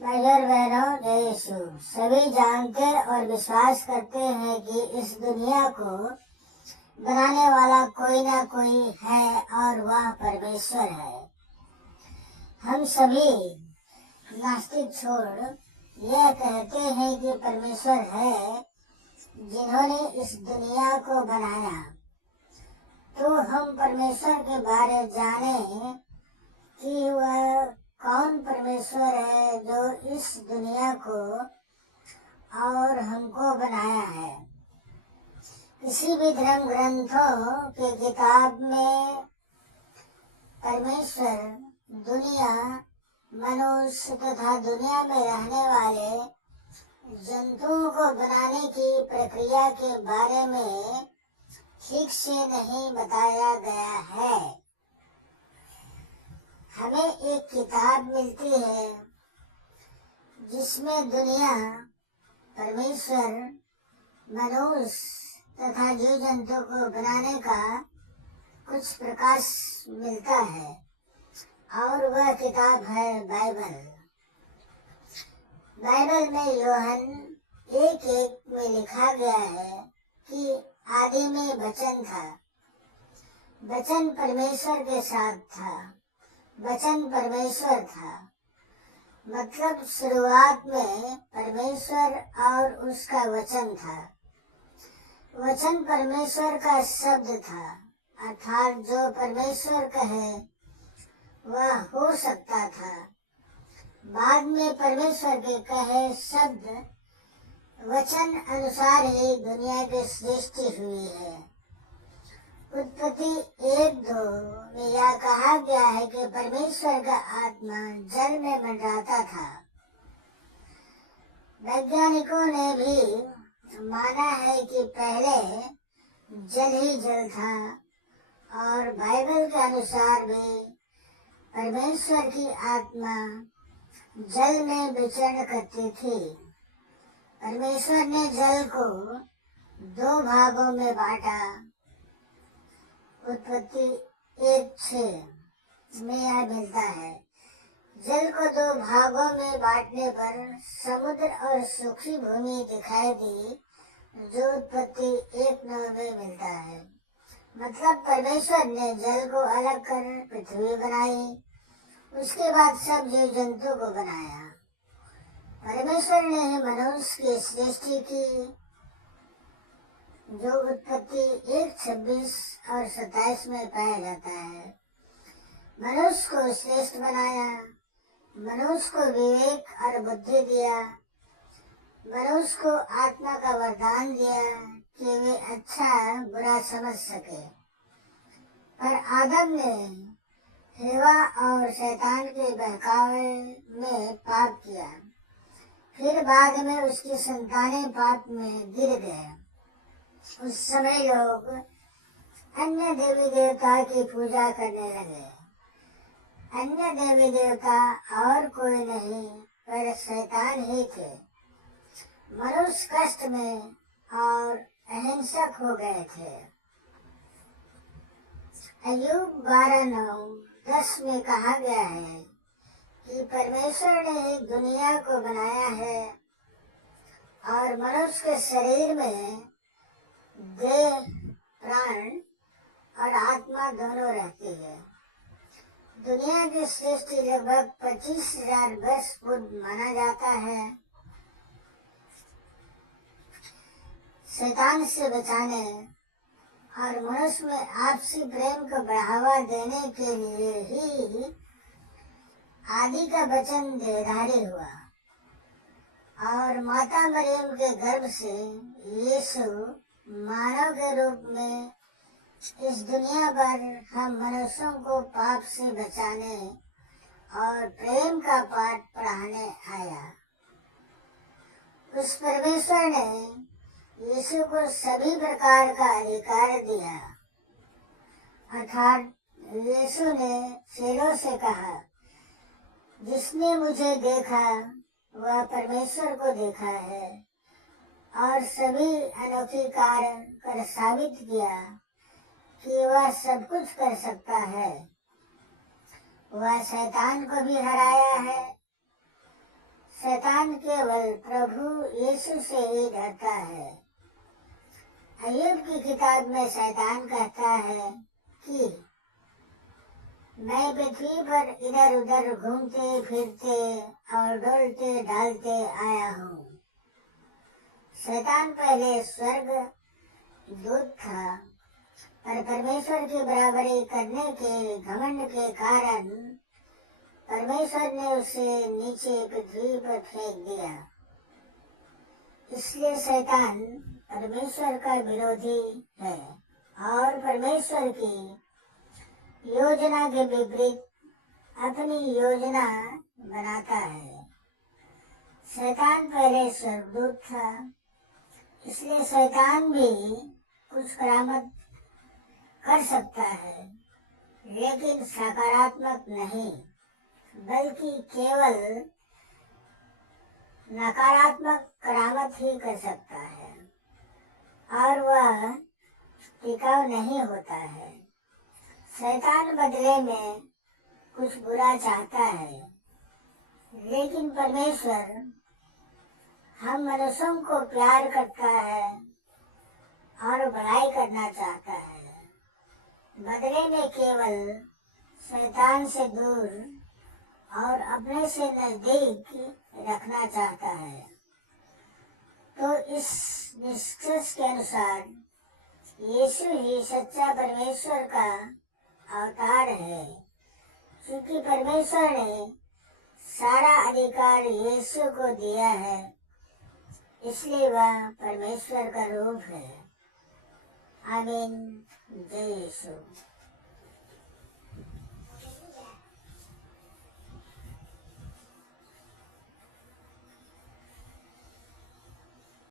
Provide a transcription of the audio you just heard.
भाई और बहनों, जय यीशु। सभी जानते और विश्वास करते हैं कि इस दुनिया को बनाने वाला कोई ना कोई है और वह परमेश्वर है। हम सभी नास्तिक छोड़ यह कहते हैं कि परमेश्वर है जिन्होंने इस दुनिया को बनाया। तो हम परमेश्वर के बारे जाने कि वह कौन परमेश्वर है जो इस दुनिया को और हमको बनाया है। किसी भी धर्म ग्रंथों की किताब में परमेश्वर दुनिया, मनुष्य तथा दुनिया में रहने वाले जंतुओं को बनाने की प्रक्रिया के बारे में ठीक से नहीं बताया गया है। हमें एक किताब मिलती है जिसमें दुनिया, परमेश्वर, मनुष्य तथा जीव जंतु को बनाने का कुछ प्रकाश मिलता है और वह किताब है बाइबल। बाइबल में यूहन्ना 1:1 में लिखा गया है कि आदि में वचन था, वचन परमेश्वर के साथ था, वचन परमेश्वर था। मतलब शुरुआत में परमेश्वर और उसका वचन था। वचन परमेश्वर का शब्द था, अर्थात जो परमेश्वर कहे वह हो सकता था। बाद में परमेश्वर के कहे शब्द वचन अनुसार ही दुनिया की सृष्टि हुई है। उत्पत्ति 1:2 में यह कहा गया है कि परमेश्वर का आत्मा जल में मंडराता था। वैज्ञानिकों ने भी माना है कि पहले जल ही जल था और बाइबल के अनुसार भी परमेश्वर की आत्मा जल में विचरण करती थी। परमेश्वर ने जल को 2 भागों में बांटा। उत्पत्ति 1:6 में यह मिलता है। जल को 2 भागों में बांटने पर समुद्र और सूखी भूमि दिखाई दी, जो उत्पत्ति 1:9 में मिलता है। मतलब परमेश्वर ने जल को अलग कर पृथ्वी बनाई, उसके बाद सब जीव जंतु को बनाया। परमेश्वर ने मनुष्य की सृष्टि की, जो उत्पत्ति 1:26 और 27 में पाया जाता है। मनुष्य को श्रेष्ठ बनाया, मनुष्य को विवेक और बुद्धि दिया, मनुष्य को आत्मा का वरदान दिया कि वे अच्छा बुरा समझ सके। पर आदम ने हवा और शैतान के बहकावे में पाप किया। फिर बाद में उसकी संतानें पाप में गिर गए। उस समय लोग अन्य देवी देवता की पूजा करने लगे। अन्य देवी देवता और कोई नहीं पर शैतान ही थे। मनुष्य कष्ट में और अहिंसक हो गए थे। अय्यूब 12:9-10 में कहा गया है कि परमेश्वर ने ही दुनिया को बनाया है और मनुष्य के शरीर में देह, प्राण और आत्मा दोनों रहती है। दुनिया की सृष्टि लगभग 25,000 वर्ष पूर्व माना जाता है। शैतान से बचाने और मनुष्य में आपसी प्रेम को बढ़ावा देने के लिए ही आदि का वचन देहधारी हुआ और माता मरियम के गर्भ से यीशु मानव के रूप में इस दुनिया पर हम मनुष्यों को पाप से बचाने और प्रेम का पाठ पढ़ाने आया। उस परमेश्वर ने यीशु को सभी प्रकार का अधिकार दिया, अर्थात यीशु ने चेलों से कहा, जिसने मुझे देखा वह परमेश्वर को देखा है, और सभी अनोखे कार्य कर साबित किया कि वह सब कुछ कर सकता है। वह शैतान को भी हराया है। शैतान केवल प्रभु यीशु से ही डरता है। अय्यूब की किताब में शैतान कहता है कि मैं पृथ्वी पर इधर उधर घूमते फिरते और डोलते डालते आया हूँ। शैतान पहले स्वर्ग दूत था, पर परमेश्वर की बराबरी करने के घमंड के कारण परमेश्वर ने उसे नीचे पृथ्वी पर फेंक दिया। इसलिए शैतान परमेश्वर का विरोधी है और परमेश्वर की योजना के विपरीत अपनी योजना बनाता है। शैतान पहले स्वर्गदूत था, इसलिए शैतान भी कुछ करामत कर सकता है, लेकिन सकारात्मक नहीं, बल्कि केवल नकारात्मक करामत ही कर सकता है और वह टिकाऊ नहीं होता है। शैतान बदले में कुछ बुरा चाहता है, लेकिन परमेश्वर हम मनुष्यों को प्यार करता है और भलाई करना चाहता है। बदले में केवल शैतान से दूर और अपने से नजदीक रखना चाहता है। तो इस निष्कर्ष के अनुसार यीशु ही सच्चा परमेश्वर का अवतार है। क्योंकि परमेश्वर ने सारा अधिकार यीशु को दिया है, इसलिए वह परमेश्वर का रूप है। आमीन। जय यीशु।